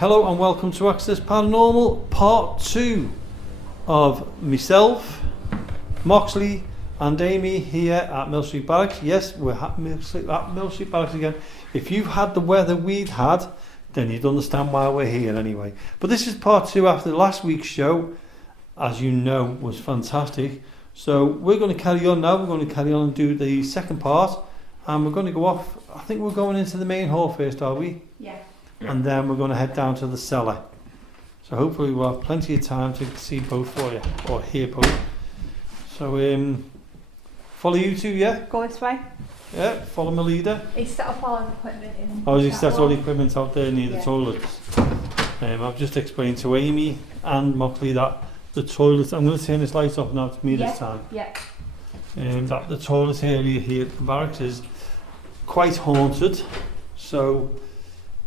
Hello and welcome to Access Paranormal, part 2 of myself, Moxley and Aimee here at Mill Street Barracks. Yes, we're at Mill Street Barracks again. If you've had the weather we'd had, then you'd understand why we're here anyway. But this is part 2 after last week's show, as you know, was fantastic. So we're going to carry on now. We're going to carry on and do the second part. And we're going to go off, I think we're going into the main hall first, are we? Yeah. And then we're going to head down to the cellar. So hopefully we'll have plenty of time to see both for you, or hear both. So follow you two, yeah? Go this way. Yeah, follow my leader. He's set up all his equipment in. Oh, he's set all the equipment out there near the toilets. I've just explained to Aimee and Moxley that the toilet, I'm going to turn this light off now to me this time. Yeah. That the toilet area here at the barracks is quite haunted. So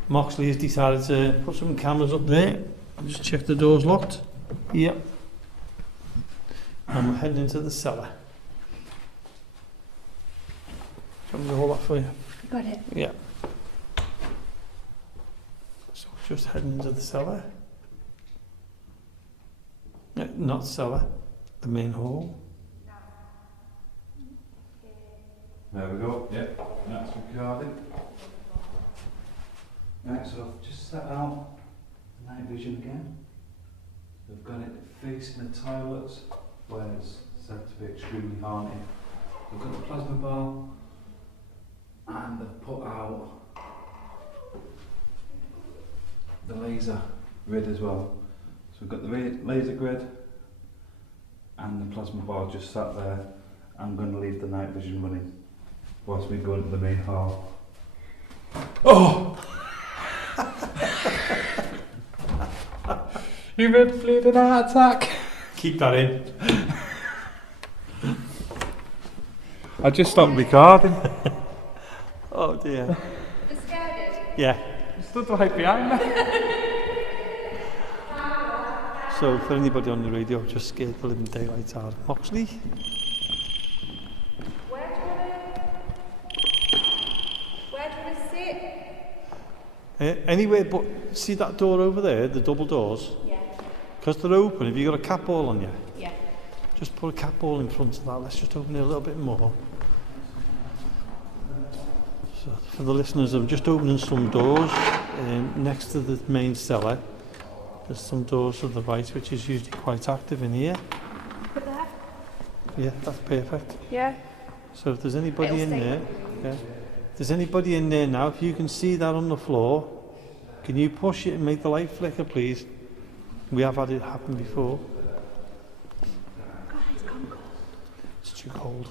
Moxley has decided to put some cameras up there. I'll just check the door's locked. Yep. And we're heading into the cellar. Do you want me to hold that for you? Got it. Yeah. So we're just heading into the cellar. No, not cellar, the main hall. There we go, yep, that's recorded. Right, so I've just set out the night vision again. We've got it facing the toilets, where it's said to be extremely haunted. We've got the plasma ball, and they've put out the laser grid as well. So we've got the laser grid and the plasma ball just sat there. I'm going to leave the night vision running whilst we go into the main hall. Oh! You've been bleeding heart attack. Keep that in. I just stopped recording. Oh dear. You scared? Yeah. You stood right behind me. So for anybody on the radio, just scared the living daylights out of Moxley. Where do you want to sit? Anyway, but see that door over there, the double doors? Yeah. Because they're open, have you got a cat ball on you? Yeah. Just put a cat ball in front of that. Let's just open it a little bit more. So for the listeners, I'm just opening some doors next to the main cellar. There's some doors to the right, which is usually quite active in here. Put that. Yeah, that's perfect. Yeah. So if there's anybody It'll in stay. there, yeah. If there's anybody in there now, if you can see that on the floor, can you push it and make the light flicker, please? We have had it happen before. God, it's gone cold. It's too cold.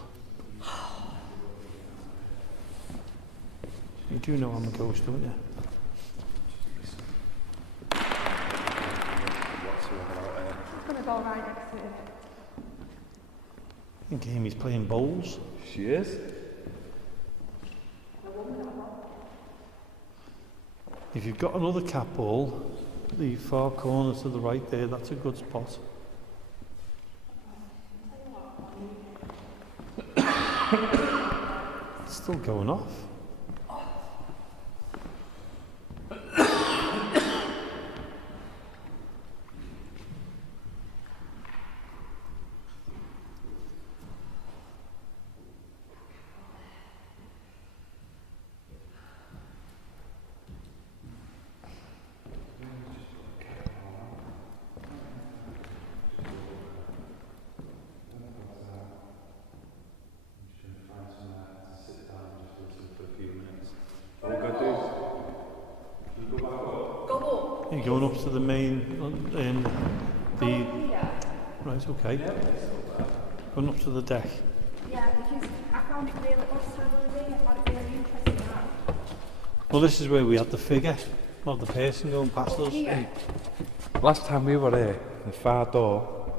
You do know I'm a ghost, don't you? I'm gonna go right next to it. I think Amy's playing bowls. She is. If you've got another cat ball, the far corner to the right there, that's a good spot. It's still going off. You're going up to the main, right, okay. Going up to the deck. Yeah, because I found it really awesome the other day. I found it really interesting now. Well, this is where we had the figure, not the person going past us. Here. Last time we were here, the far door,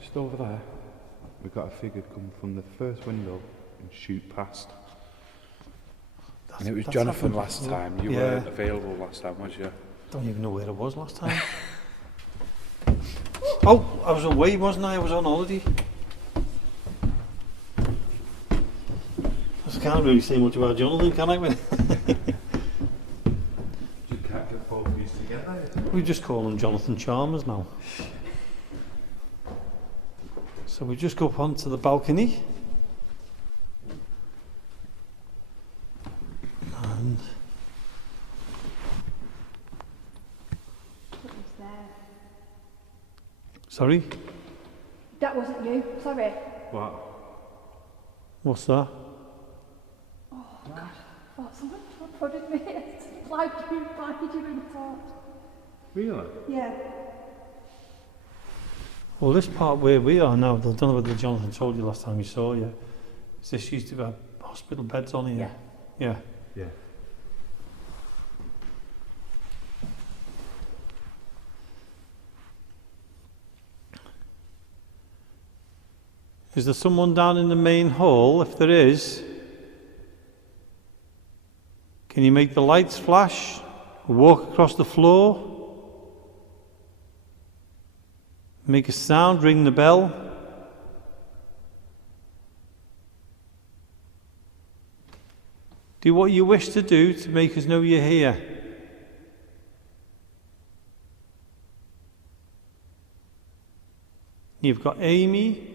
just over there, we got a figure come from the first window and shoot past. And it was Jonathan last time. You weren't available last time, was you? Don't even know where I was last time. Oh, I was away, wasn't I? I was on holiday. I can't really say much about Jonathan, can I? You can't get both of these together. get there. We just call him Jonathan Chalmers now. So we just go up onto the balcony. And What was there? sorry, That wasn't you. Sorry. What? what's that? Oh God. Oh, someone prodded me. Like you in the torch. Really? Yeah. Well, this part where we are now, I don't know whether Jonathan told you last time we saw you, is this used to have hospital beds on here. Yeah. Yeah. Is there someone down in the main hall? If there is, can you make the lights flash? Walk across the floor? Make a sound, ring the bell? Do what you wish to do to make us know you're here. You've got Amy,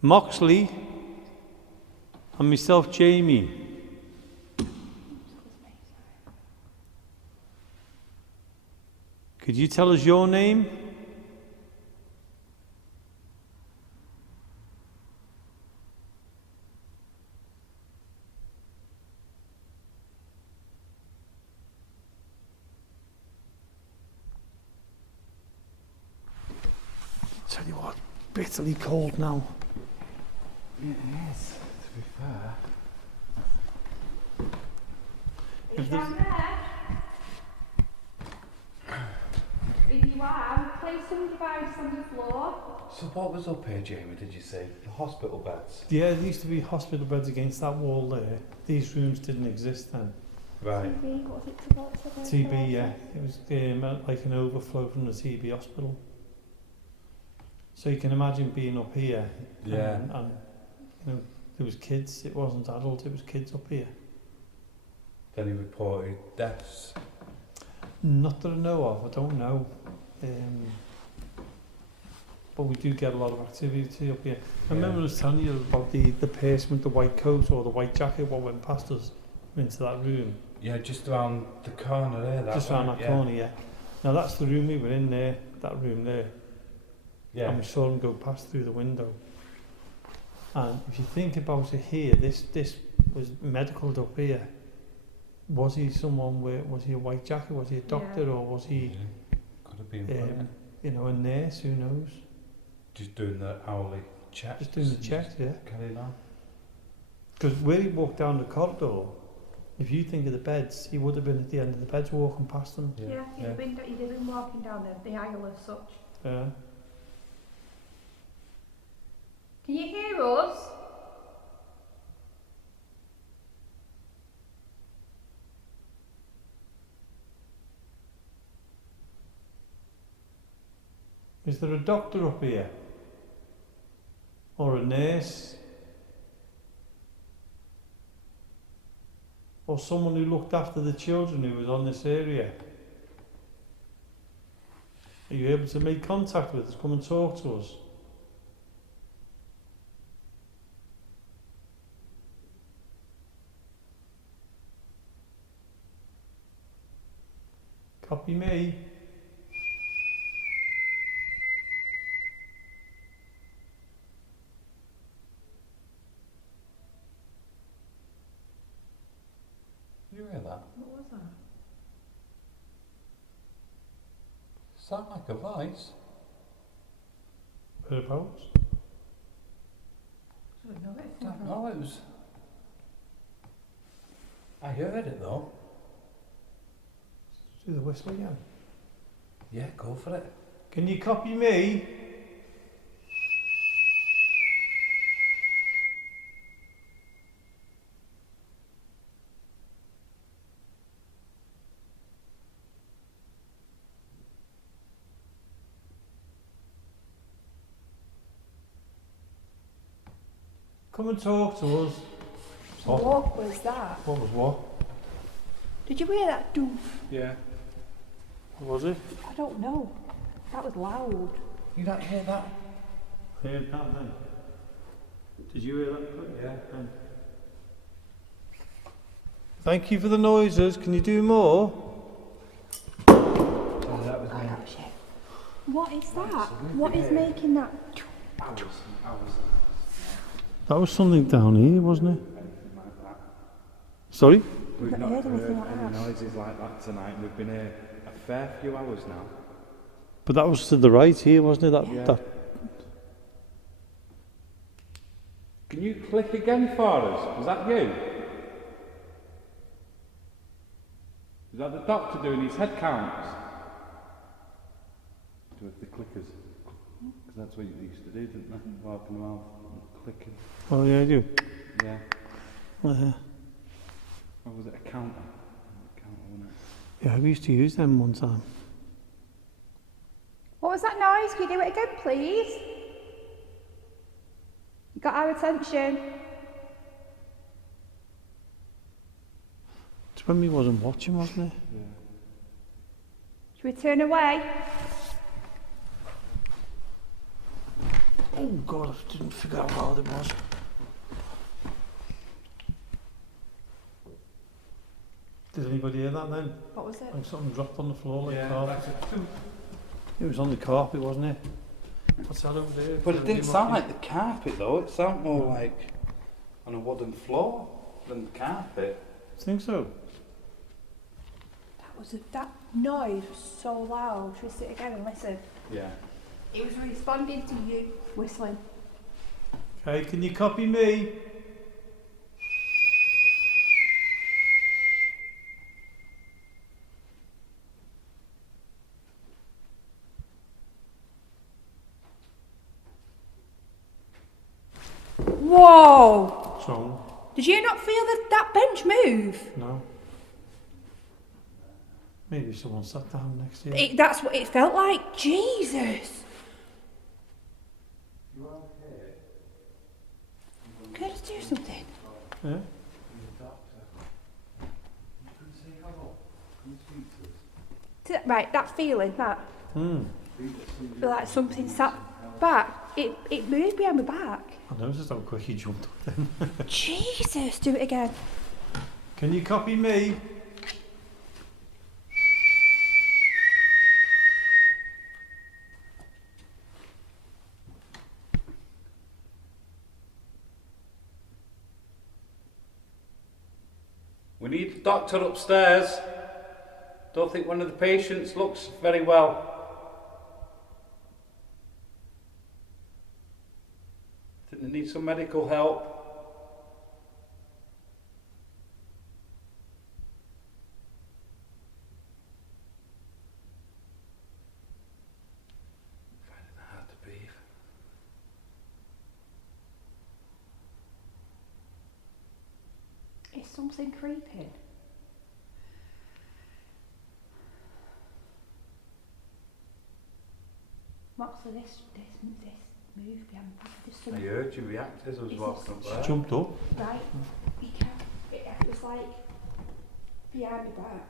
Moxley, and myself, Jamie. Could you tell us your name? Tell you what, bitterly cold now. It is, to be fair. It's down there. If you are, place some device on the floor. So what was up here, Jamie, did you say? The hospital beds? Yeah, there used to be hospital beds against that wall there. These rooms didn't exist then. Right. TB, what was it? TB, yeah. It was like an overflow from the TB hospital. So you can imagine being up here. Yeah. And you know, there was kids. It wasn't adults, it was kids up here. Then he reported deaths. Not that I know of, I don't know. But we do get a lot of activity up here. I remember I was telling you about the person with the white coat or the white jacket what went past us into that room. Yeah, just around the corner there. Just around that corner, yeah. Now that's the room we were in there, that room there. Yeah. And we saw him go past through the window. And if you think about it here, this was medical up here. Was he someone was he a white jacket? Was he a doctor, Yeah. or was he, Could have been you know, a nurse? Who knows? just doing the hourly checks. Just doing the checks, yeah. Carrying on. Because where he walked down the corridor, if you think of the beds, he would have been at the end of the beds walking past them. Yeah, he'd have been walking down the aisle as such. Yeah. Can you hear us? Is there a doctor up here? Or a nurse? Or someone who looked after the children who was on this area? Are you able to make contact with us? Come and talk to us. Copy me. You hear that? What was that? Sound like a voice. Whereabouts? Don't know, it was. I heard it though. Do the whistle again. Yeah, go for it. Can you copy me? Come and talk to us. What was that? What was what? Did you hear that doof? Yeah. What was it? I don't know. That was loud. You don't hear that? I heard that then. Did you hear that? Yeah. Thank you for the noises. Can you do more? Oh, that was me. What is that? What is making that? Hours. That was something down here, wasn't it? Anything like that. Sorry? We've I've not heard heard anything like any that. noises like that tonight. We've been here a fair few hours now. But that was to the right here, wasn't it? Yeah. That Can you click again for us? Is that you? Is that the doctor doing his head counts? With the clickers. Because that's what you used to do, didn't they? Walking around and clicking. Oh yeah, I do. Yeah. Uh, Or was it a counter? A counter, wasn't it? yeah, we used to use them one time. What was that noise? Can you do it again, please? You got our attention. It's when we wasn't watching, wasn't it? Yeah. Should we turn away? Oh God, I didn't figure out how loud it was. Did anybody hear that then? What was it? Like something dropped on the floor like Yeah, carpet. that's it. It was on the carpet, wasn't it? What's that over there? But it didn't sound like the carpet though, it sounded more like on a wooden floor than the carpet. I think so. That noise was so loud. Should we sit again and listen? Yeah. It was responding to you whistling. Okay, can you copy me? Whoa! What's wrong? Did you not feel that bench move? No. Maybe someone sat down next to you. That's what it felt like. Jesus! You okay? Can I just do something? Yeah? Right, that feeling, that Hmm. feel like something sat back. It moved behind my back. I noticed how quick he jumped up then. Jesus, do it again. Can you copy me? We need the doctor upstairs. Don't think one of the patients looks very well. Think they need some medical help. Finding it hard to breathe. Is something creeping? Moxley, this move behind my back. There's I something. heard you react as I was walking up there. Jumped up. Right, you can't. It was like behind my back.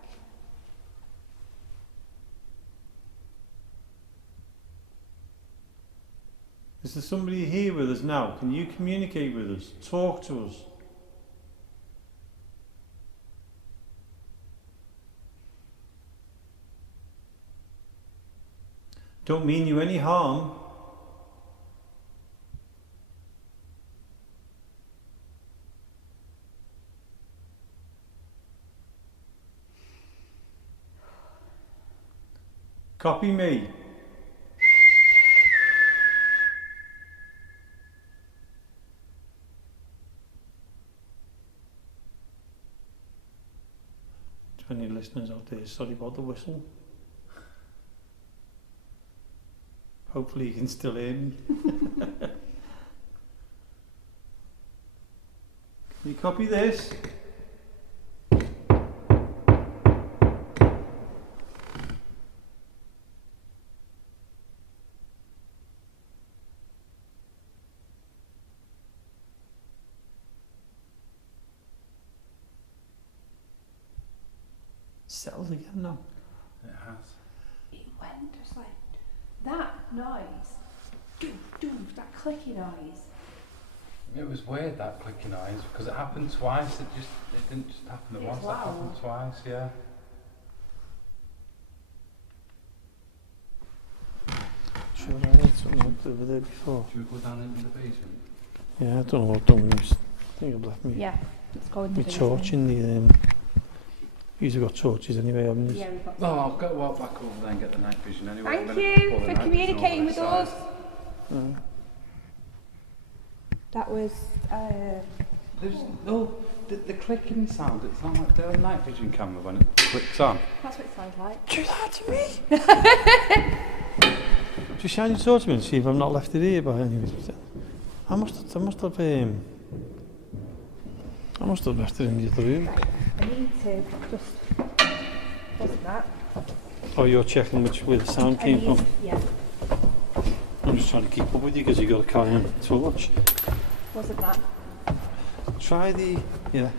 Is there somebody here with us now? Can you communicate with us? Talk to us. Don't mean you any harm. Copy me. To any listeners out there, sorry about the whistle. Hopefully you can still hear me. Can you copy this? Settled again now. It has. went just like that noise, that clicky noise. It was weird, that clicking noise, because it happened twice. It didn't just happen at It's once. It loud. happened twice. Yeah. Sure, I had something like over there before. Should we go down into the basement? Yeah, I don't know what I've done. I think I've left me Yeah, let's go in the my torch in the. You've got torches anyway, haven't you? Yeah, we've got. No, I'll go walk back over there and get the night vision anyway. I'm Thank gonna you pull the for night vision communicating over with this us. side. That was. There's no the clicking sound. It sounds like the night vision camera when it clicks on. That's what it sounds like. Do that to me. Just shine your torch at me and see if I've not left it here by any means. I must have left it in the other room. I need to just. What's that? Oh, you're checking where the sound came from. Yeah. I'm just trying to keep up with you because you've got to carry on torch. Wasn't that? Try the, yeah.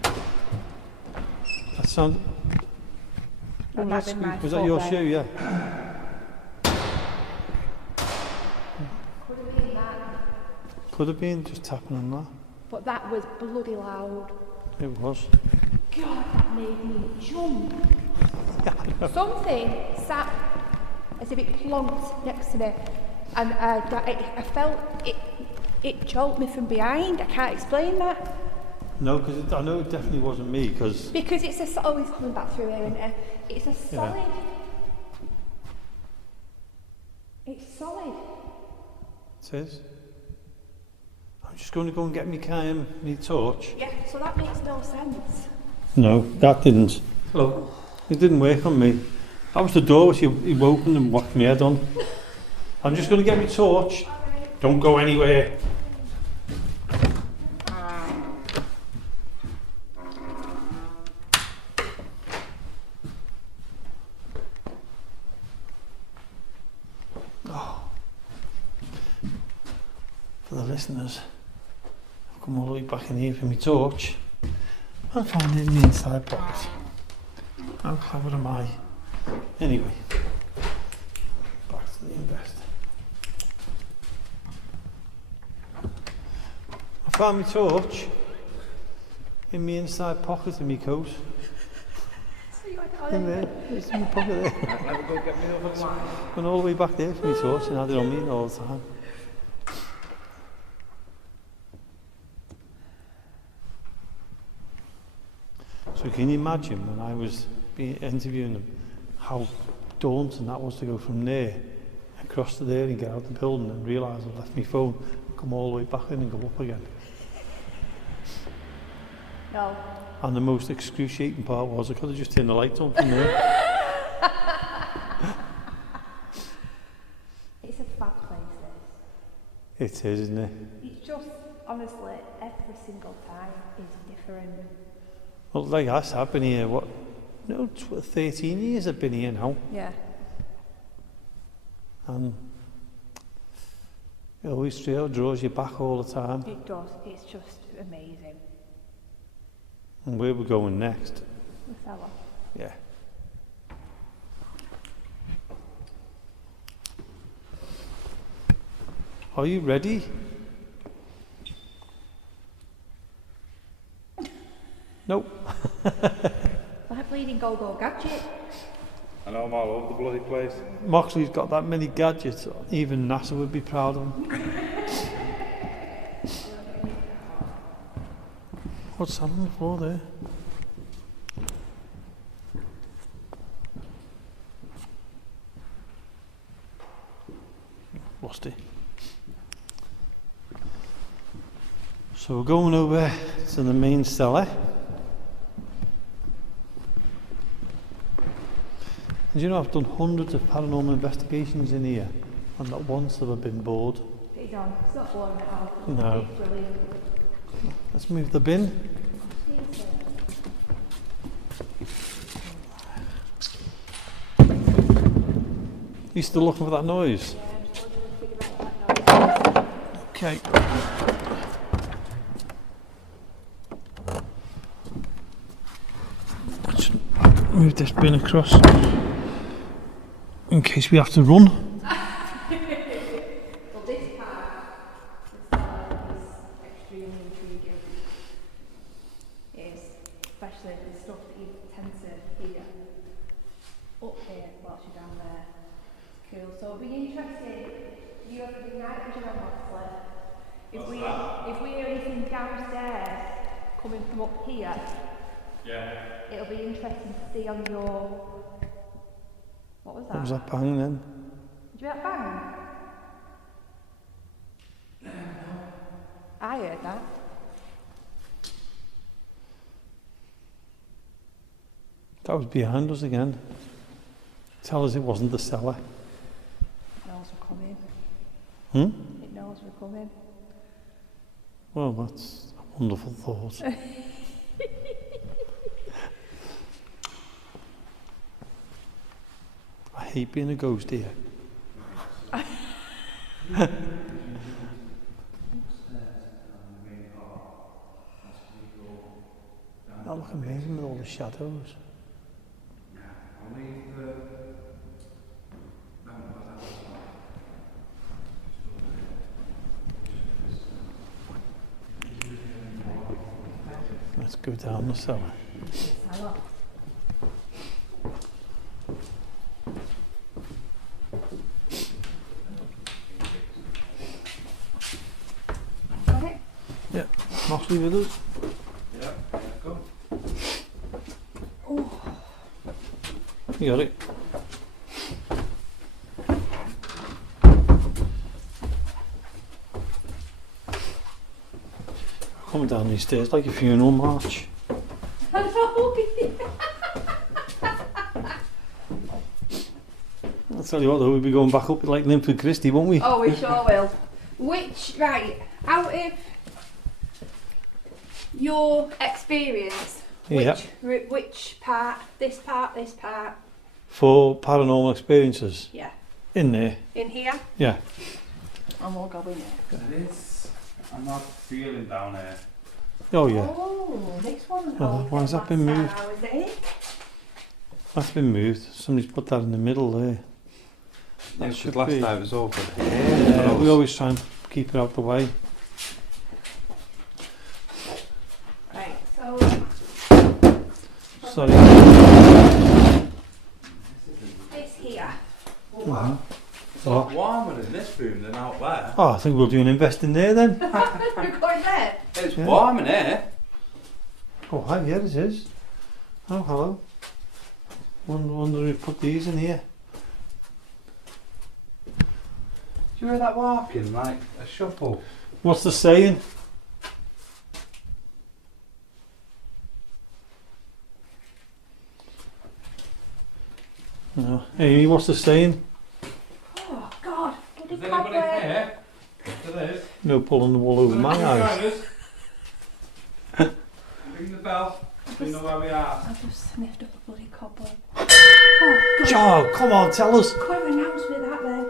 That sound. That might be my Was that your fault shoe? Yeah. Could have been that. Could have been just tapping on that. But that was bloody loud. It was. God, that made me jump. Something sat as if it plonked next to me, and I felt it jolted me from behind. I can't explain that. No, because I know it definitely wasn't me. Because it's a always coming back through here, isn't it? It's a solid. Yeah. It's solid. it is. I'm just going to go and get me torch. Yeah, so that makes no sense. No, that didn't. Hello. It didn't work on me. That was the door which he opened and whacked my head on. I'm just going to get my torch. Don't go anywhere. Oh. For the listeners, I've come all the way back in here for my torch. I found it in the inside pocket. How clever am I? Anyway, back to the invest. I found my torch in my inside pocket of my coat. So you had it on In there, it's in my pocket there. Let me go get me over one. Went all the way back there for my torch and had it on me all the time. So can you imagine when I was interviewing them, how daunting that was to go from there across to there and get out of the building and realise I've left my phone, come all the way back in and go up again. No. And the most excruciating part was I could have just turned the lights on from there. It's a fab place, this. It is, isn't it? It's just, honestly, every single time is different. Well, like I said, I've been here, 13 years I've been here now. Yeah. And it always draws you back all the time. It does. It's just amazing. And where we're going next. The fella. Yeah. Are you ready? Nope. Like bleeding go-go gadget. I know I'm all over the bloody place. Moxley's got that many gadgets, even NASA would be proud of him. What's that on the floor there? Lost it. So we're going over to the main cellar. And you know, I've done hundreds of paranormal investigations in here, and not once have I been bored. It's on. It's not boring at all. No. It's brilliant. Let's move the bin. You still looking for that noise? Yeah, I'm just wondering if we can figure out that noise. Okay. I should move this bin across. My in case we have to run. Well, this part, the cellar is extremely intriguing. Is especially the stuff that you tend to hear up here whilst you're down there. Cool. So it'll be interesting. You have to do night vision on Moxley. If we hear anything downstairs coming from up here, it'll be interesting to see on your. What was that? What was that bang then? Did you hear that bang? I heard that. That was behind us again. Tell us it wasn't the cellar. It knows we're coming. Hmm? It knows we're coming. Well, that's a wonderful thought. I hate being a ghost here. That look amazing with all the shadows. Let's go down the cellar. Got it? Yeah, Moxley with us. Yeah, go. You got it. Coming down these stairs like a funeral march. I know. I'll tell you what though, we'll be going back up like Linford Christie, won't we? Oh, we sure will. Out of your experience, Yeah. which part, this part, For paranormal experiences yeah, in there. in here, Yeah. and we'll go in there. It is. I'm not feeling down here. Oh yeah. Oh, this one. Oh, why has that been moved? How is it? That's been moved. Somebody's put that in the middle there. Yeah, should last be- time it was over Yeah, here. we always try and keep it out the way. Right, so Sorry. this here. Mhm. It's a lot warmer in this room than out there. Oh, I think we'll do an invest in there then. You're going there. It's Yeah. warm in here. Oh, hi, yeah, it is. Oh, hello. Wonder who put these in here. Do you hear that walking like a shuffle? What's the saying? No. Amy, what's the saying? Oh God, get Is the anybody cobweb. here? There is. No pulling the wool over my eyes. Ring the bell. You know where we are. I just sniffed up a bloody cobweb. Oh God. Oh, come on, tell us. Couldn't announce me that then.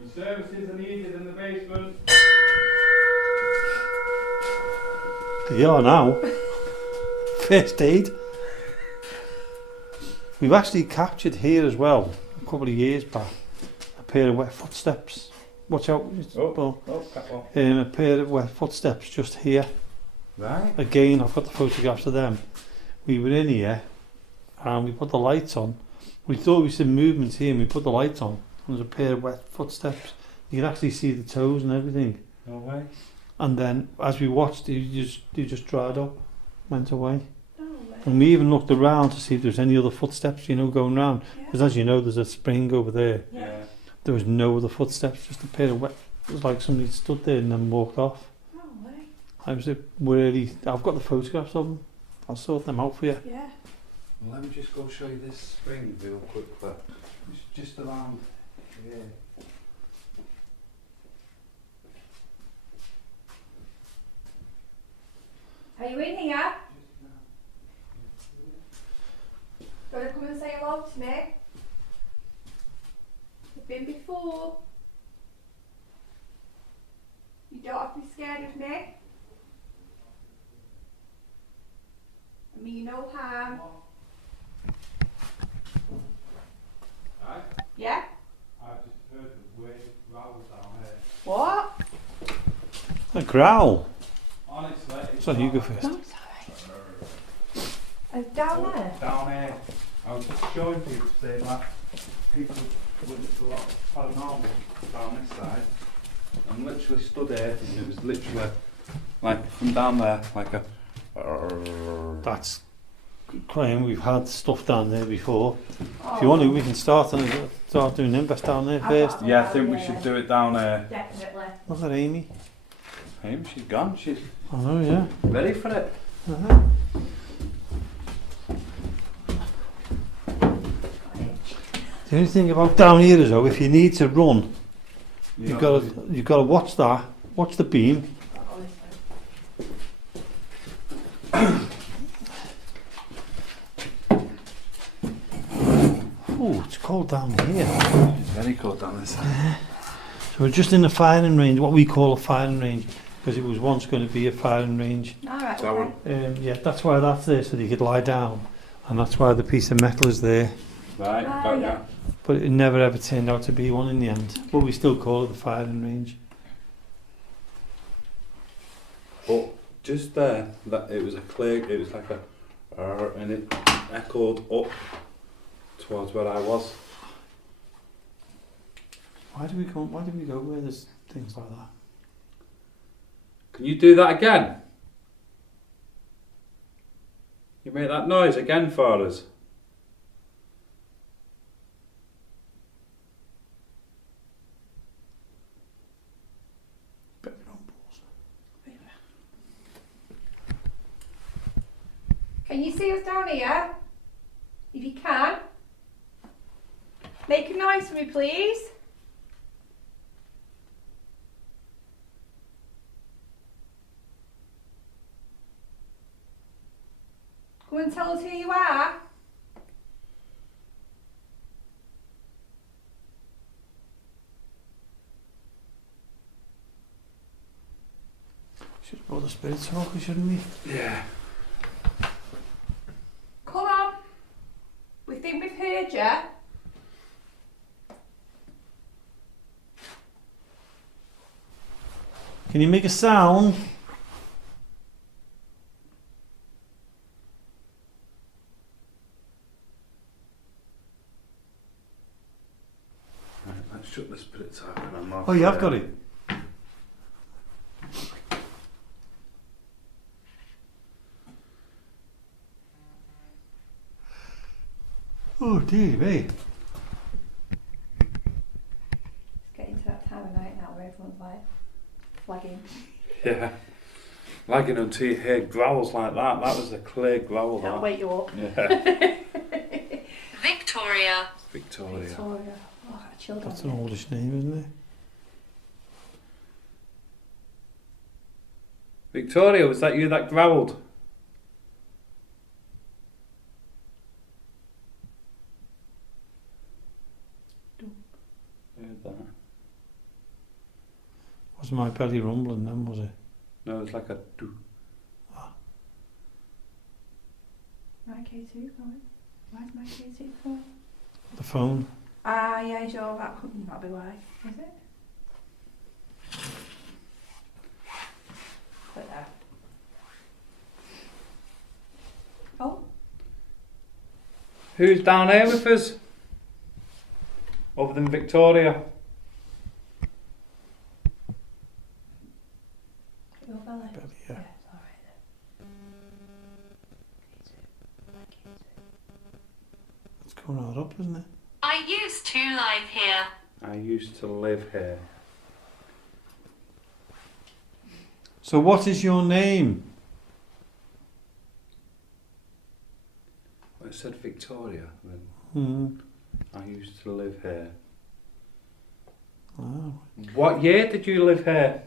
Your services are needed in the basement. They are now. First aid. We've actually captured here as well, a couple of years back, a pair of wet footsteps. Watch out, Paul. Catwalk. A pair of wet footsteps just here. Right. Again, I've got the photographs of them. We were in here and we put the lights on. We thought we saw movements here and we put the lights on. And there's a pair of wet footsteps. You can actually see the toes and everything. No way. And then as we watched, they just dried up, went away. No way. And we even looked around to see if there's any other footsteps, going round. Yeah. Because as you know, there's a spring over there. Yeah. There was no other footsteps, just a pair of wet. It was like somebody stood there and then walked off. No way. I was really. I've got the photographs of them. I'll sort them out for you. Yeah. Well, let me just go show you this spring real quickly. It's just around here. Are you in here? Gonna come and say hello to me? You've been before. You don't have to be scared of me. I mean no harm. A growl. Honestly, So you go first. No, it's alright. Down there? Down here. I was just showing people today that people with a lot of paranormal down this side. I'm literally stood here and it was literally like from down there, like a. That's claim we've had stuff down there before. If you want to, we can start doing invest down there first. Yeah, I think we should do it down here. Definitely. Look at Amy. Hey, she's gone. She's I know, yeah. ready for it. Uh-huh. The only thing about down here is though, if you need to run, you've got to watch the beam. Oh, it's cold down here. It's very cold down this side. So we're just in the firing range, what we call a firing range, because it was once going to be a firing range. Alright, So okay. Yeah, that's why that's there, so that you could lie down, and that's why the piece of metal is there. Right, got ya. But it never ever turned out to be one in the end. But we still call it the firing range. But just there, that it was a clear, it was like a, and it echoed up towards where I was. Why do we go where there's things like that? Can you do that again? You make that noise again for us. Bit of your own balls. Can you see us down here? If you can. Make a noise for me, please. Come and tell us who you are. Should have brought the spirit talker, shouldn't we? Yeah. Come on. We think we've heard you. Can you make a sound? Right, let's shut the spirit talker and I'm off. Oh, you have got it. Oh dear me. It's getting to that time of night now where everyone's like flagging. Yeah. Lagging until you hear growls like that. That was a clear growl. That'll That. wake you up. Yeah. Victoria. Victoria. Victoria. Oh, I got chilled That's on an it. oldish name, isn't it? Victoria, was that you that growled? Heard that. Was my belly rumbling then, was it? No, it's like a do. My K2 going. Why's my K2 going? The phone? Ah, yeah, sure, that couldn't not be why, is it? Put there. Oh, Who's down here with us? Other than Victoria. your belly. Belly, yeah. it's alright then. K2. It's going right up, isn't it? I used to live here. I used to live here. So what is your name? I said Victoria, then Hmm. I used to live here. Oh. What year did you live here?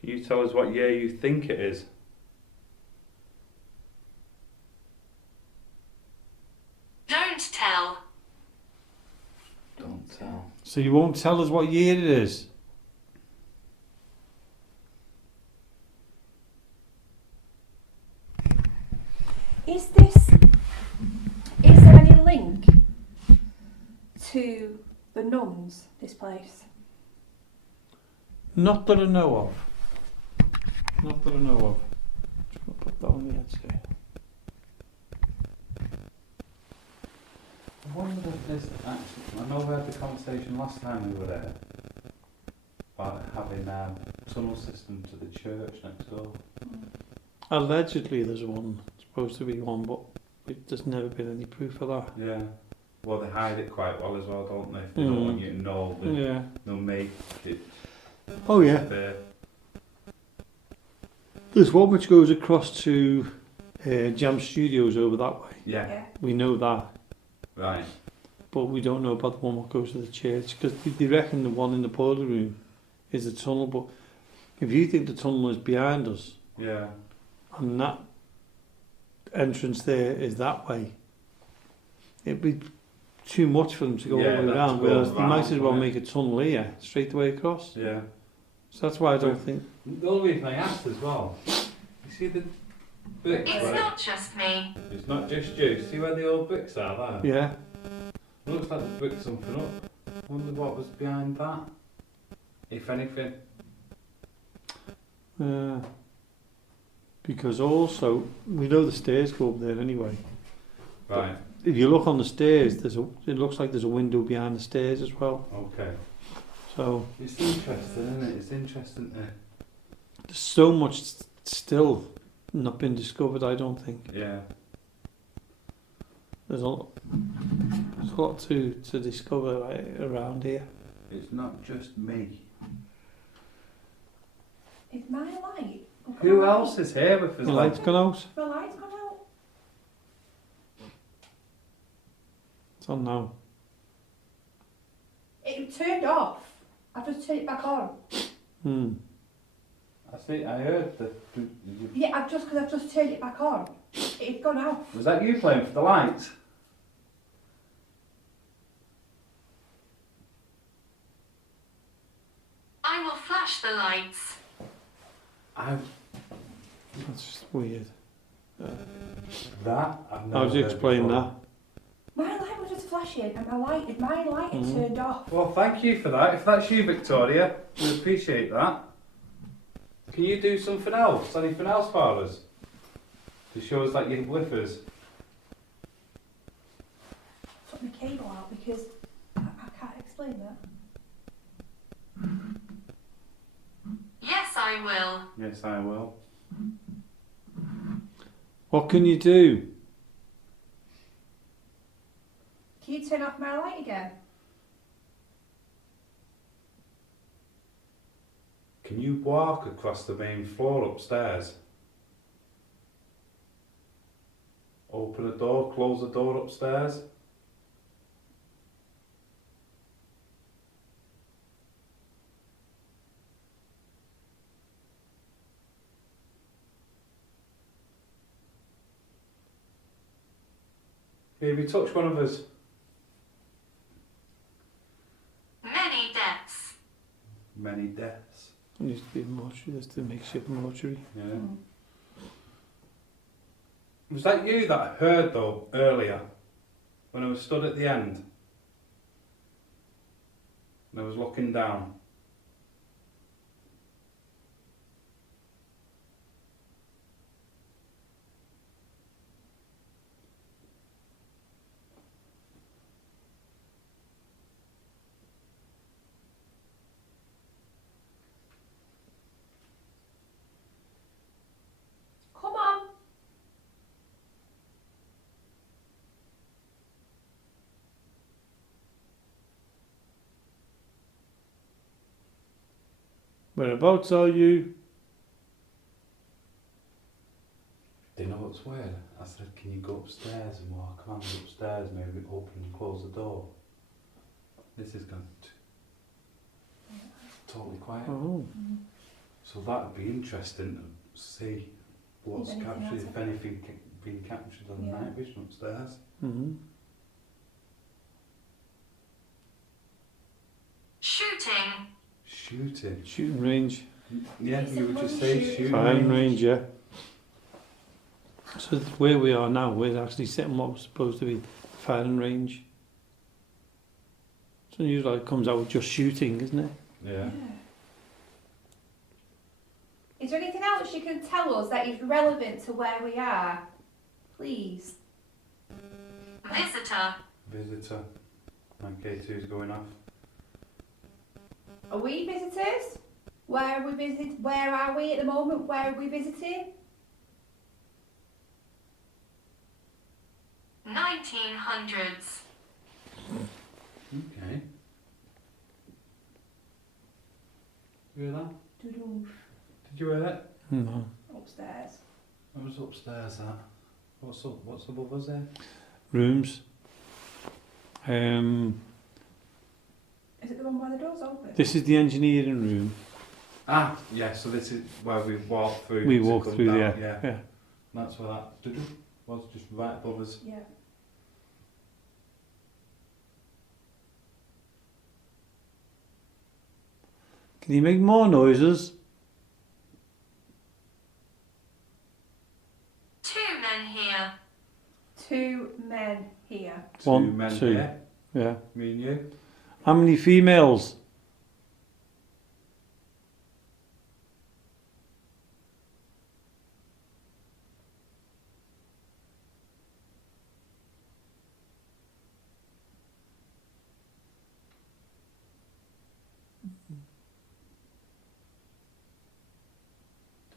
Can you tell us what year you think it is? Don't tell. Don't tell. So you won't tell us what year it is? Is there any link to the nuns, this place? Not that I know of. Not that I know of. Just gonna put that on the edge there. I wonder if this actually, I know we had the conversation last time we were there about having a tunnel system to the church next door. Allegedly there's one, supposed to be one, but there's never been any proof of that. Yeah. Well, they hide it quite well as well, don't they? If they don't want you to know, Yeah. they'll make it Oh yeah. there. There's one which goes across to Jam Studios over that way. Yeah. We know that, Right. but we don't know about the one that goes to the church, because they reckon the one in the boiler room is a tunnel, but if you think the tunnel is behind us, Yeah. and that entrance there is that way, it'd be too much for them to go all Yeah, the way that's around, go whereas they around, might as well wouldn't make a tunnel here, straight the way across. Yeah. So that's why I don't think... The only reason I asked as well, you see the bricks? It's right? not just me. It's not just you. See where the old bricks are there? Yeah. It looks like the bricks something up. I wonder what was behind that. If anything. Because also, we know the stairs go up there anyway. Right. If you look on the stairs, it looks like there's a window behind the stairs as well. Okay. So It's interesting, isn't it? It's interesting to... there's so much still not been discovered, I don't think. Yeah. There's a lot to discover around here. It's not just me. Is my light? Who else is here with us? The light's gone out. The light's gone out. It's on now. It turned off. I just turned it back on. I see, I heard that... Yeah, I've just turned it back on. It's gone out. Was that you playing for the lights? I will flash the lights. That's just weird. That? I've never How would you heard explain before. My light was just flashing and my light had turned off. Well, thank you for that. If that's you, Victoria, we appreciate that. Can you do something else? Anything else for us? To show us that you're with us? Took my cable out because I can't explain that. Yes, I will. Yes, I will. What can you do? Can you turn off my light again? Can you walk across the main floor upstairs? Open a door, close the door upstairs? Maybe touch one of us. Many deaths. Many deaths. It used to be a mortuary, there's the makeshift mortuary. Yeah. Was that you that I heard though earlier when I was stood at the end and I was looking down? Come on. Whereabouts are you? Do you know what's weird? I said, can you go upstairs and walk around upstairs, maybe open and close the door? This is gone totally quiet. Oh. So that would be interesting to see what's If anything captured, else if anything been captured on the Yeah. night vision upstairs. Mm-hmm. Shooting. Shooting. Shooting range. Yeah, Is you it would just one say shooting? shooting. Firing range, yeah. So where we are now, we're actually sitting what was supposed to be firing range. So usually it comes out with just shooting, isn't it? Yeah. Is there anything else you can tell us that is relevant to where we are? Please. Visitor. Visitor. My K2's going off. Are we visitors? Where are we at the moment? Where are we visiting? 1900s. Okay. You hear that? Doo-doo. Did you hear that? No. Upstairs. I was upstairs. That. What's up? What's above us there? Rooms. Is it the one where the door's open? This is the engineering room. Ah, yeah. So this is where we walk through. We to walk come through down, there. Yeah. Yeah. That's where that was, just right above us. Yeah. Can you make more noises? 2 men here. 2 men here. Two One, men two. here. Yeah. Me and you. How many females?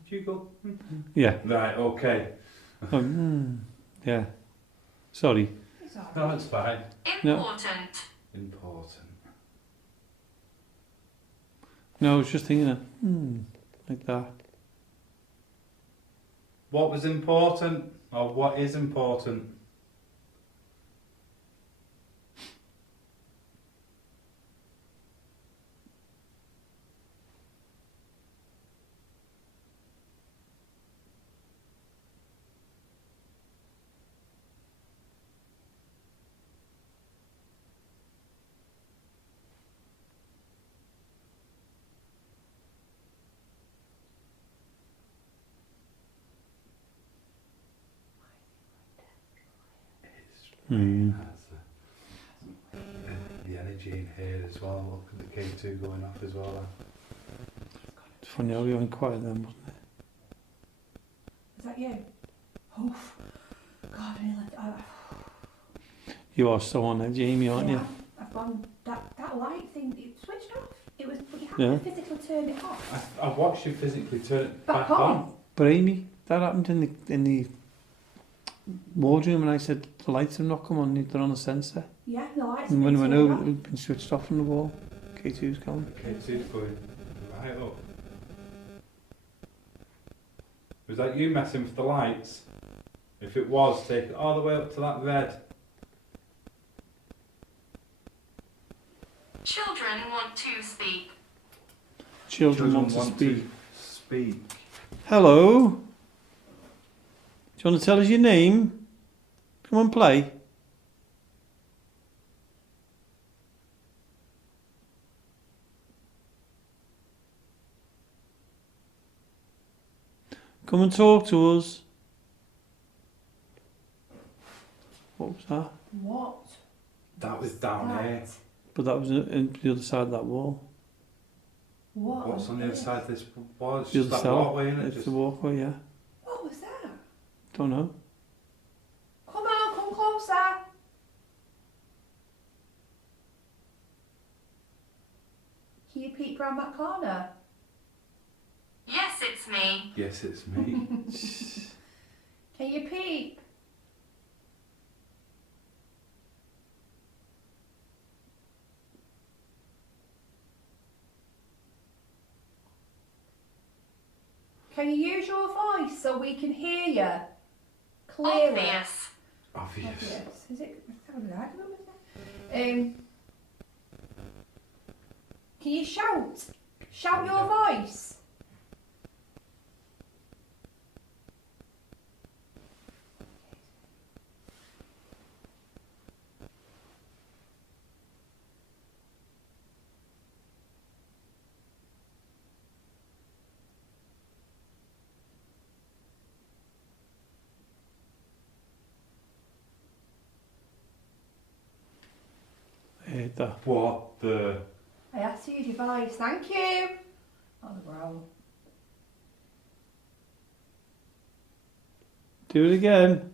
Did you go? Yeah. Right. Okay. Yeah. Sorry. It's all right. No, it's fine. No. Important. Important. No, I was just thinking of, like that. What was important, or what is important? Mm. The energy in here as well. Look at the K2 going off as well. It's funny how we went quiet then, wasn't it? Is that you? Oof. God, I nearly... You are so on edge, Amy, aren't yeah, you? I've gone... That light thing, it switched off. It was... But you had Yeah. to physically turn it off. I watched you physically turn it Back back on. on. But Amy, that happened in the wardroom, and I said the lights have not come on; they're on a sensor. Yeah, the lights And when we turned went over, off. it'd been switched off from the wall. K2's gone. The K2's going right up. Was that you messing with the lights? If it was, take it all the way up to that red. Children want to speak. Children want to speak. Speak. Hello. Do you want to tell us your name? Come on, play. Come and talk to us. What was that? What? That was down That. here. But that was in the other side of that wall. What? What's on the other side of this wall? It's The just other that side. walkway, isn't it? It's Just the walkway, yeah. What was that? Don't know. Come on, come closer. Can you peek round that corner? Yes, it's me. yes, it's me. Can you peep? Can you use your voice so we can hear you clearly? Obvious. Obvious. Obvious. Is it? That was right, wasn't it? Can you shout? Shout your voice. like that. What the? I asked you to use your voice. Thank you. On the ground. Do it again.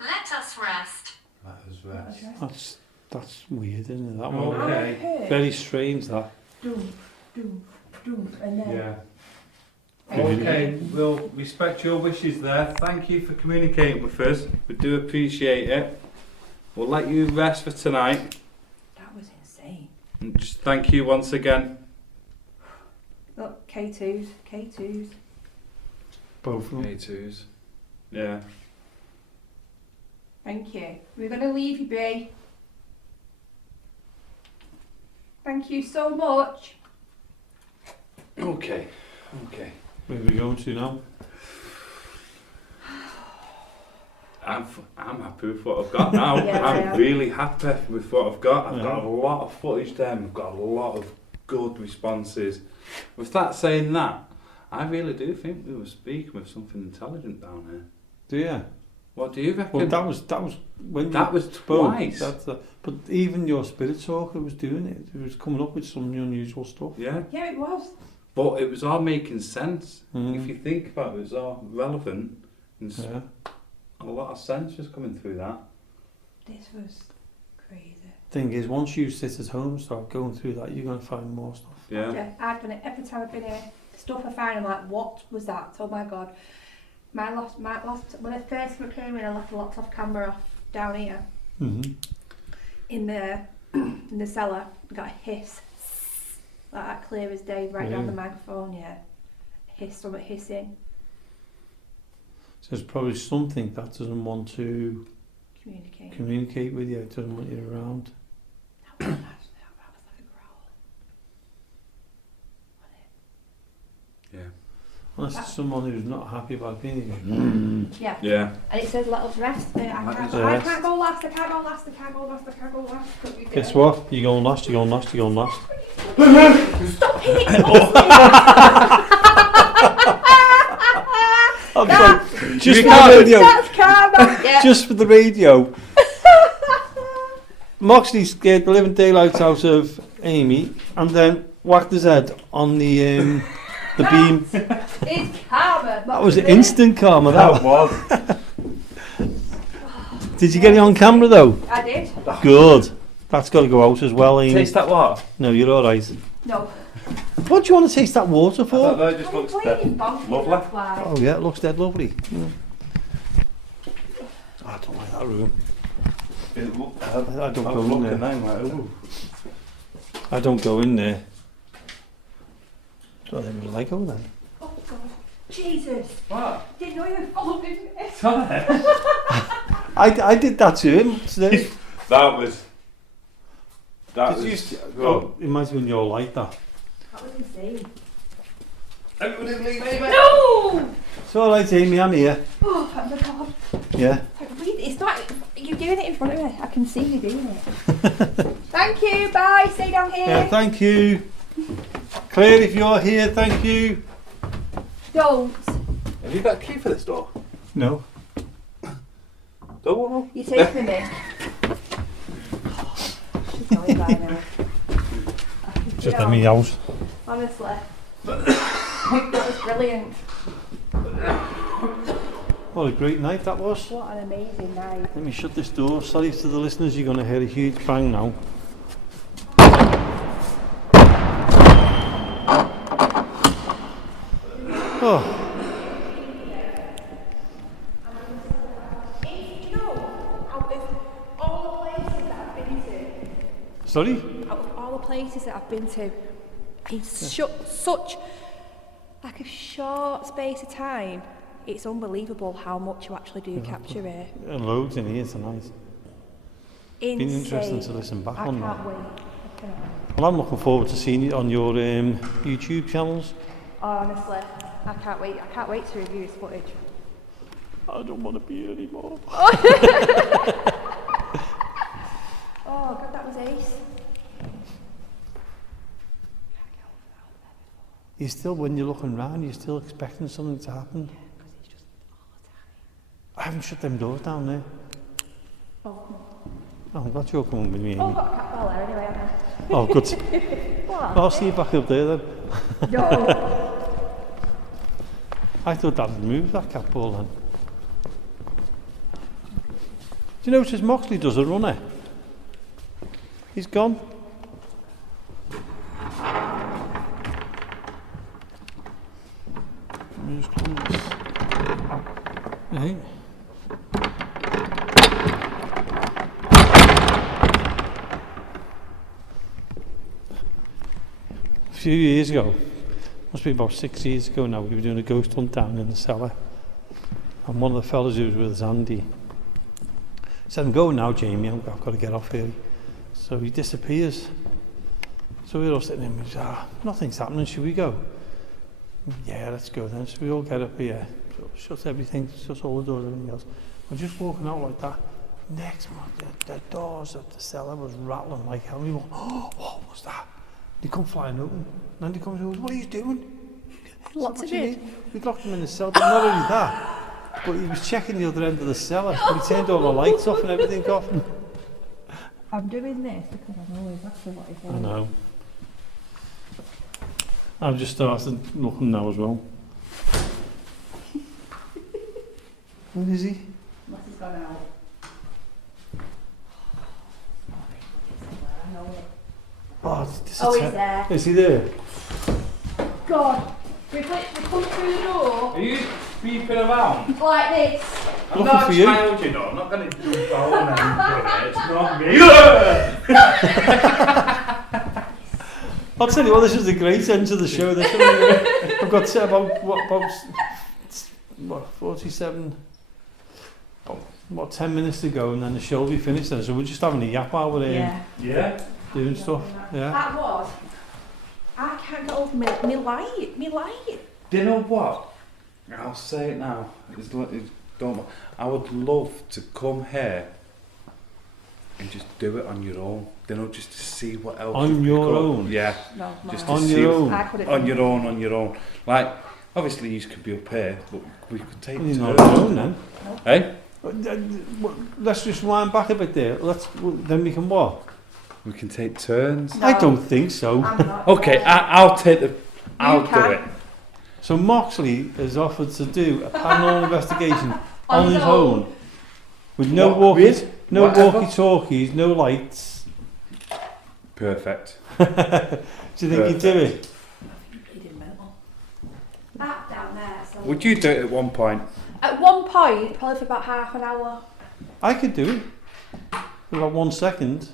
Let us rest. That was rest. That's weird, isn't it? That one. Okay. Very strange, that. Doom, doom, doom, and then. Yeah. Thank you. Okay, we'll respect your wishes there. Thank you for communicating with us. We do appreciate it. We'll let you rest for tonight. That was insane. And just thank you once again. Look, K2s, K2s. Both of them. A2s. Yeah. Thank you. We're going to leave you be. Thank you so much. Okay. Okay. Where are we going to now? I'm happy with what I've got now. Yeah, I'm really happy with what I've got. I've Yeah. got a lot of footage there and we've got a lot of good responses. With that saying that, I really do think we were speaking with something intelligent down here. Do you? What do you reckon? Well, that was when That you was spoke. twice. But even your spirit talker was doing it. It was coming up with some unusual stuff. Yeah, Yeah, it was. but it was all making sense. Mm. If you think about it, it was all relevant. And Yeah. a lot of sense was coming through that. This was crazy. Thing is, once you sit at home and start going through that, you're going to find more stuff. Yeah. Yeah, I've done it every time I've been here. Stuff I find, I'm like, what was that? Oh my god. My last, when I first came in, I left the laptop camera off down here Mm-hmm. in the cellar. I got a hiss, like that clear as day, right down the microphone. Yeah, something hissing. So it's probably something that doesn't want to Communicate. communicate with you. It doesn't want you around. That was like a growl. Yeah. Unless it's someone who's not happy about being here. Yeah. Yeah. And it says let us rest. I can't go last. I can't go last. I can't go last. I can't go last. But we Guess did. what? You're going last. You're going last. You're going last. Stop it! I'm sorry. Just for the radio. That's karma. Yeah. Just for the radio. Moxley scared the living daylights out of Amy and then whacked his head on the beam. It's karma. That was instant karma. That was. Did you get it on camera though? I did. Good. That's got to go out as well, Amy. Taste that what? No, you're all right. No. What do you want to taste that water for? It just looks lovely. Oh yeah, it looks dead lovely. I don't like that room. I don't go in there. I don't go in there. So then we like over then. Oh God. Jesus. What? Didn't know you were following me. I did that to him today. That was. Oh, it might be when you're like that. That was insane. Everybody leave me, No! It's alright, Amy, I'm here. Oh, thank the God. Yeah. It's not. You're doing it in front of me. I can see you doing it. Thank you. Bye. Stay down here. Yeah, thank you. Claire, if you're here, thank you. Don't. Have you got a key for this door? No. Door? You're taking me. She's going by now. Just let me out. Honestly. That was brilliant. What a great night that was. What an amazing night. Let me shut this door. Sorry to the listeners, you're going to hear a huge bang now. Oh, Do you know, out of all the places that I've been to, sorry? out of all the places that I've been to, in such like a short space of time, it's unbelievable how much you actually do capture here. Loads in here tonight. Insane. Been interesting to listen back I on can't that. wait. I cannot. Well, I'm looking forward to seeing it on your YouTube channels. Honestly, I can't wait. I can't wait to review this footage. I don't want to be here anymore. Oh God, that was ace. You still, when you're looking around, you're still expecting something to happen. Because it's just all the time. haven't shut them doors down there. Oh, Oh, I'm glad you're coming with me, Amy. oh, I've got a cat ball there anyway, haven't I? Oh, good. What? I'll see you back up there then. No. I thought Dad had moved that cat ball then. Do you notice Moxley does a runner? He's gone. Let me just close this. Right. A few years ago, must be about 6 years ago now, we were doing a ghost hunt down in the cellar. And one of the fellas who was with us, Andy, said, I'm going now, Jamie, I've got to get off here. So he disappears. So we're all sitting there and we say, nothing's happening, should we go? Yeah, let's go then. So we all get up here, shuts everything, shuts all the doors and everything else. We're just walking out like that. Next month, the doors of the cellar was rattling like hell. We went, oh, what was that? They come flying open. And Andy comes and goes, what are you doing? Lots of it. We locked him in the cellar, but not only that, but he was checking the other end of the cellar. But he turned all the lights off and everything off. I'm doing this because I know exactly what he's I doing. know. I've just started looking now as well. Where is he? Unless he's gone out. I know it. Oh, this Oh, is he's there. Is he there? God. We've come through the door Are you creeping around? like this. I'm Looking not for a you. child, you know. I'm not going to jump out and it's not me. I'll tell you what, this is the great end to the show. This one, I've got about 47, about 10 minutes to go, and then the show will be finished. Then, so we're just having a yap while we're Yeah. doing stuff. Yeah. That was. I can't get over me light. Do you know what? I'll say it now. I would love to come here and just do it on your own. You know, just to see what else. On you your pick up. own? Yeah. No, Just no. to On see your own. I couldn't. On your own. Like, obviously, you could be up here, but we could take Well, you're turns. not alone then. Hey? Let's just wind back a bit there. Then we can what? We can take turns. No. I don't think so. I'm not. Okay, I'll take the. I'll do can. it. So Moxley has offered to do a paranormal investigation On on his his own, with no What, walkies, with? no Whatever. walkie-talkies, no lights. Perfect. Do you think he'd do it? He did mental. That down there. So Would you do it at one point? At one point, probably for about half an hour. I could do it for about 1 second.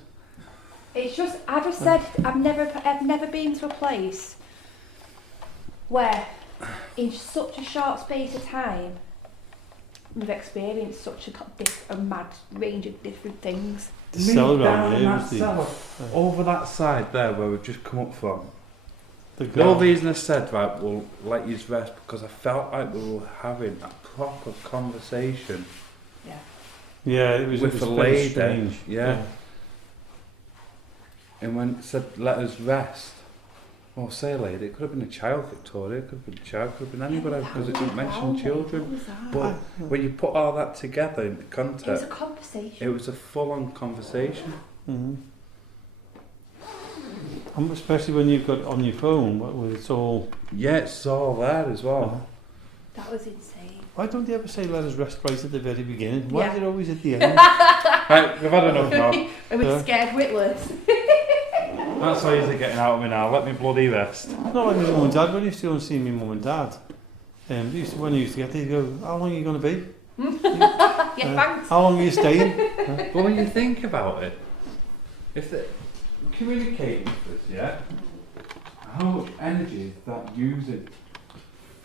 It's just, I just said, I've never been to a place where, in such a short space of time, we've experienced such a mad range of different things. The cellar Me around down there that was the, cellar, over that side there where we've just come up from. the The only goal. reason I said, right, we'll let you rest because I felt like we were having a proper conversation Yeah. Yeah, it was with a very lady. strange. Yeah. And when it said, let us rest, well, say a lady, it could have been a child, Victoria, it could have been a child, it could have been anybody because it didn't mention children. But when you put all that together in the It was context, a conversation. it was a full-on conversation. Mm-hmm. Especially when you've got it on your phone, where it's all. Yeah, it's all there as well. That was insane. Why don't they ever say let us rest right at the very beginning? Why Yeah. is it always at the end? Right, we've had enough now. And we Yeah. scared witless. That's how you're getting out of me now. Let me bloody rest. Not like my mum and dad. When I used to go and see my mum and dad, when I used to get there, you go, how long are you going to be? Yeah, thanks. How long are you staying? But when you think about it, if they communicate with us, yeah, how much energy is that using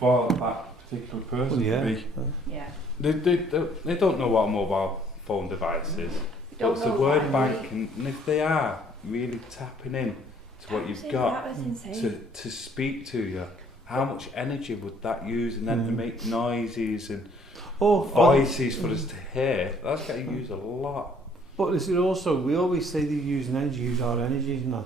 for that particular person Well, yeah. to be? Yeah. They don't know what a mobile phone device is. Don't It's a know word what bank, and if they are really tapping in to what you've got That was insane. to speak to you, how much energy would that use? And then to make noises and voices for us to hear, that's going to use a lot. But is it also, we always say they use energy, use our energies and that.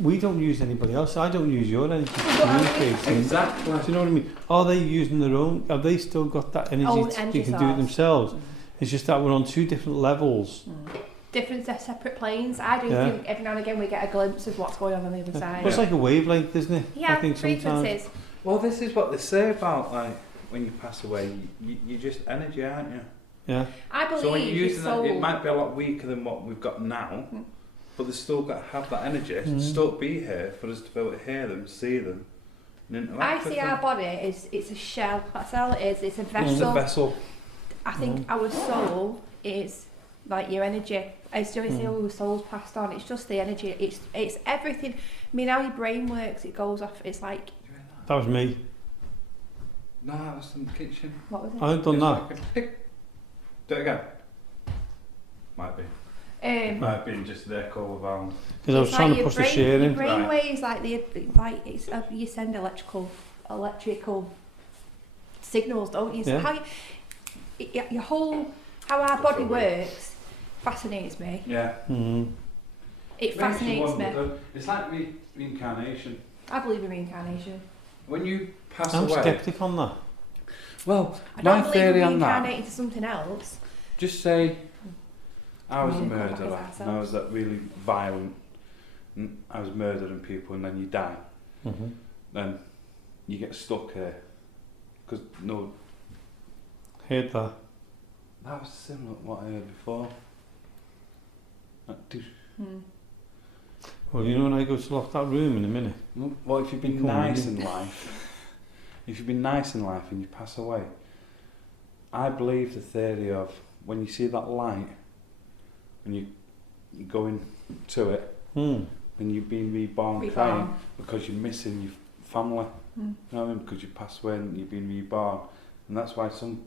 we don't use anybody else. I don't use your energy to Well, I mean- communicate. Do Exactly. you know what I mean? Are they using their own? Have they still got that energy? Own They energy can do it source. themselves. It's just that we're on two different levels. Different separate planes. I do Yeah. think every now and again we get a glimpse of what's going on the other side. Well, it's like a wavelength, isn't it? Yeah, I think sometimes. frequencies. Well, this is what they say about like when you pass away, you're just energy, aren't you? Yeah. I believe So when you're your using that, soul. it might be a lot weaker than what we've got now, but they've still got to have that energy to still be here for us to be able to hear them, see them, and interact I with see them. our body as it's a shell. That's all it is. It's a It's vessel. a vessel. I think our soul is like your energy. It's just your soul's passed on. It's just the energy. It's everything. I mean, how your brain works, it goes off. It's like, That was me. No, that was in the kitchen. what was it? I've done that. Do it again. Might be. Might have been just the echo of our. Because I was It's trying like to your push the brain- share Your in. brain Right. waves like it's you send electrical signals, don't you? So Yeah. how your whole how our body works fascinates me. Yeah. It fascinates me. It's like reincarnation. I believe in reincarnation. When you pass I'm away. sceptic on that. Well, I don't my believe theory in on that. reincarnating to something else. Just say I was a Yeah. murderer Ourselves. and I was that really violent. And I was murdering people and then you die. Then you get stuck here. Because no, Heard that. that was similar to what I heard before. Well, you know when I go to lock that room in a minute. Well, if you've been Come on, nice then. in life, if you've been nice in life and you pass away, I believe the theory of when you see that light and you go into it, and you've been reborn crying because you're missing your family. You know what I mean? Because you passed away and you've been reborn, and that's why some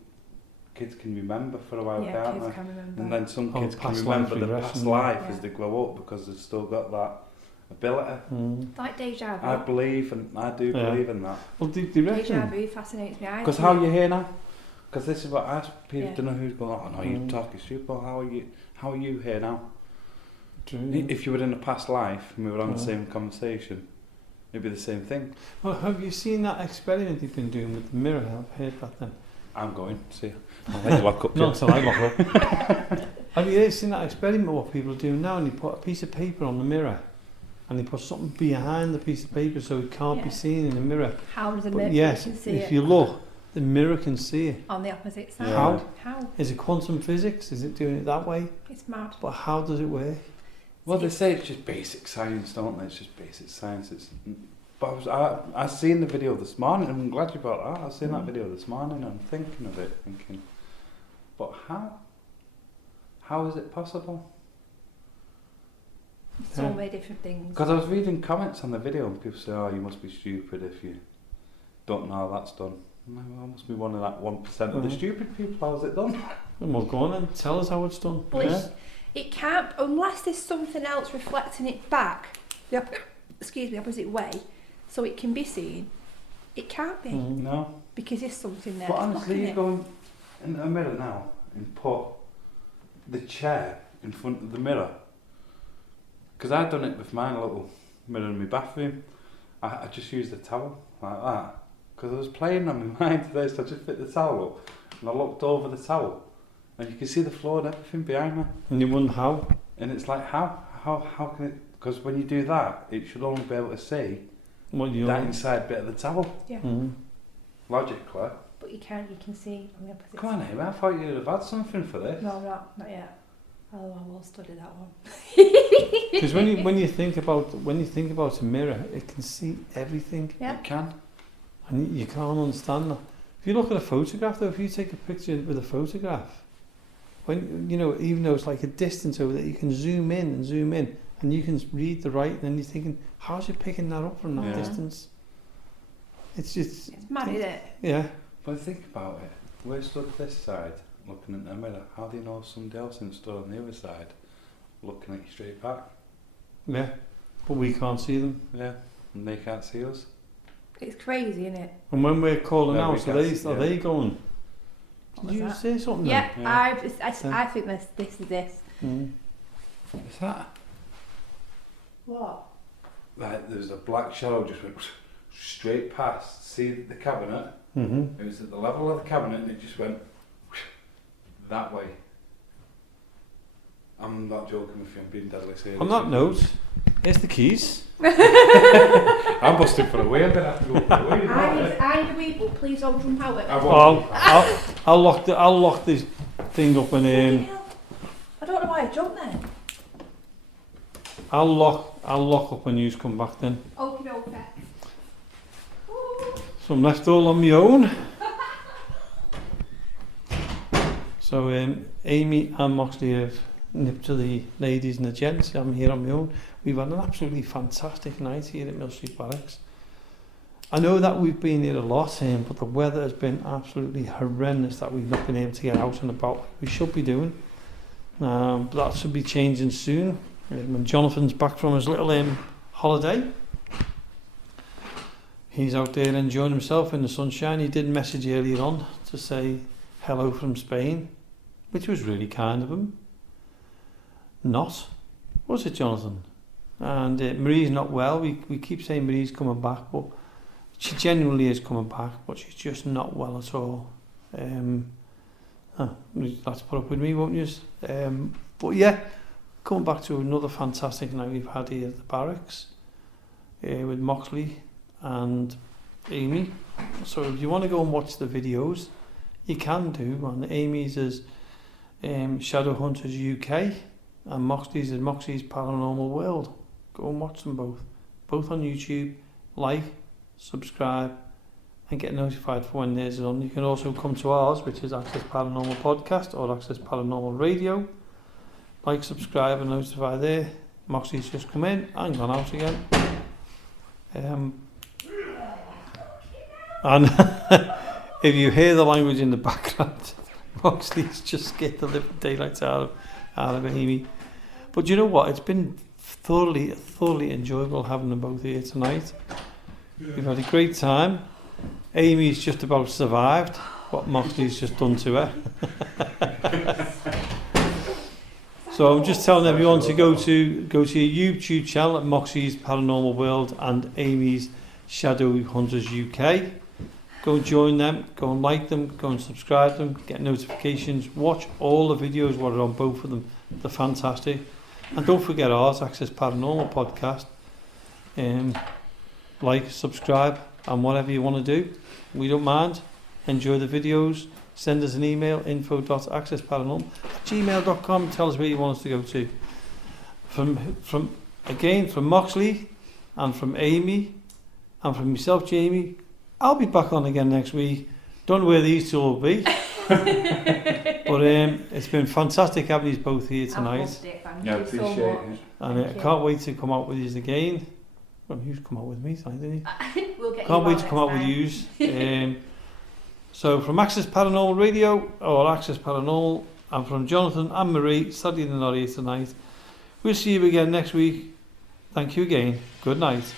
kids can remember for a while, Yeah, can't kids they? can remember. And then some Oh, kids can past remember life the regression, past yeah. life Yeah. as they grow up because they've still got that ability. Like deja vu. I believe and I do Yeah. believe in that. Well, do you Deja reckon? vu fascinates me. Because how are you here now? Because this is what I ask people Yeah. to know who's going, oh no, you're talking stupid. Well, how are you here now? True. If you were in a past life and we were on the same conversation, it'd be the same thing. Well, have you seen that experiment you've been doing with the mirror? I've heard that then. I'm going, see. I'll let you lock up. Not until I lock up. Have you seen that experiment what people are doing now? And they put a piece of paper on the mirror and they put something behind the piece of paper so it can't be Yeah. seen in the mirror. How does a But mirror yes, can see if it you look, the mirror can see it. on the opposite side? Yeah. How? Is it quantum physics? Is it doing it that way? It's mad. But how does it work? Well, they say it's just basic science, don't they? It's just basic science. But I seen the video this morning, and I'm glad you brought that. I seen that video this morning, and I'm thinking of it, but how? How is it possible? So Yeah. many different things. Because I was reading comments on the video, and people say, "Oh, you must be stupid if you don't know how that's done." I'm like, well, I must be one of that 1% of the stupid people. How's it done? And we'll go on and tell us how it's done. Well, it can't, unless there's something else reflecting it back, the opposite way, so it can be seen. It can't be, No. because there's something there. But that's honestly, blocking you it. go in a mirror now and put the chair in front of the mirror. Because I've done it with my little mirror in my bathroom. I just used the towel like that. Because I was playing on my mind today, so I just picked the towel up and I looked over the towel. And you can see the floor and everything behind me. And you wonder how? And it's like, how can it... Because when you do that, it should only be able to see What you that inside bit of the towel. Yeah, Logically. but you can see on the opposite Come on, side. Amy, I thought you'd have had something for this. No, not yet. Oh, I will study that one. Because when you think about a mirror, it can see everything, Yeah. You can. and you can't understand that. If you look at a photograph, though, if you take a picture with a photograph, when even though it's like a distance over there, you can zoom in, and you can read the right, and then you're thinking, how's it picking that up from that Yeah. distance? It's just It's mad, isn't it? yeah. But think about it. We're stood this side, looking at the mirror. How do you know somebody else isn't stood on the other side, looking at you straight back? Yeah, but we can't see them. Yeah, and they can't see us. It's crazy, isn't it? And when we're calling No, we out, so can't see, are they going? What Did was you that? say something? Yeah, Yeah. I think this is this. Then? Is that? What? like there was a black shadow just went straight past. See the cabinet? Mm-hmm. It was at the level of the cabinet and it just went that way. I'm not joking with you, I'm being deadly serious. On that note, here's the keys. I'm busting for a wee, I'm going to have to go for a wee. I need a wee, but please don't jump out at me. I'll lock this thing up and I don't know why I jumped there. I'll lock up when you come back then. Okay, okay. So I'm left all on my own. So Amy and Moxley have nipped to the ladies and the gents. I'm here on my own. We've had an absolutely fantastic night here at Mill Street Barracks. I know that we've been here a lot, but the weather has been absolutely horrendous that we've not been able to get out and about like we should be doing. But that should be changing soon. When Jonathan's back from his little holiday, he's out there enjoying himself in the sunshine. He did message earlier on to say hello from Spain, which was really kind of him. Not, was it, Jonathan? And Marie's not well. We keep saying Marie's coming back, but she genuinely is coming back, but she's just not well at all. That's put up with me, won't you? But yeah, coming back to another fantastic night we've had here at the barracks with Moxley and Amy. So if you want to go and watch the videos, you can do. And Amy's is Shadow Hunters UK, and Moxley's is Moxley's Paranormal World. Go and watch them both on YouTube. Like, subscribe, and get notified for when theirs is on. You can also come to ours, which is Access Paranormal Podcast or Access Paranormal Radio. Like, subscribe, and notify there. Moxley's just come in and gone out again. And if you hear the language in the background, Moxley's just scared the living daylights out of Amy. But you know what? It's been thoroughly enjoyable having them both here tonight. We've had a great time. Amy's just about survived what Moxley's just done to her. So I'm just telling everyone to go to your YouTube channel at Moxley's Paranormal World and Amy's Shadow Hunters UK. Go and join them, go and like them, go and subscribe them, get notifications, watch all the videos what are on both of them. They're fantastic. And don't forget ours, Access Paranormal Podcast. Like, subscribe, and whatever you want to do. We don't mind. Enjoy the videos. Send us an email, info.accessparanormal@gmail.com. Tell us where you want us to go to. From Moxley, and from Amy, and from myself, Jamie. I'll be back on again next week. Don't know where these two will be. But it's been fantastic having you both here tonight. Yeah, appreciate it. And I can't wait to come out with you again. Well, you've come out with me tonight, didn't you? We'll get Can't you wait to come out with yous. So from Access Paranormal Radio, or Access Paranormal, and from Jonathan and Marie, sadly they're not here tonight. We'll see you again next week. Thank you again. Good night.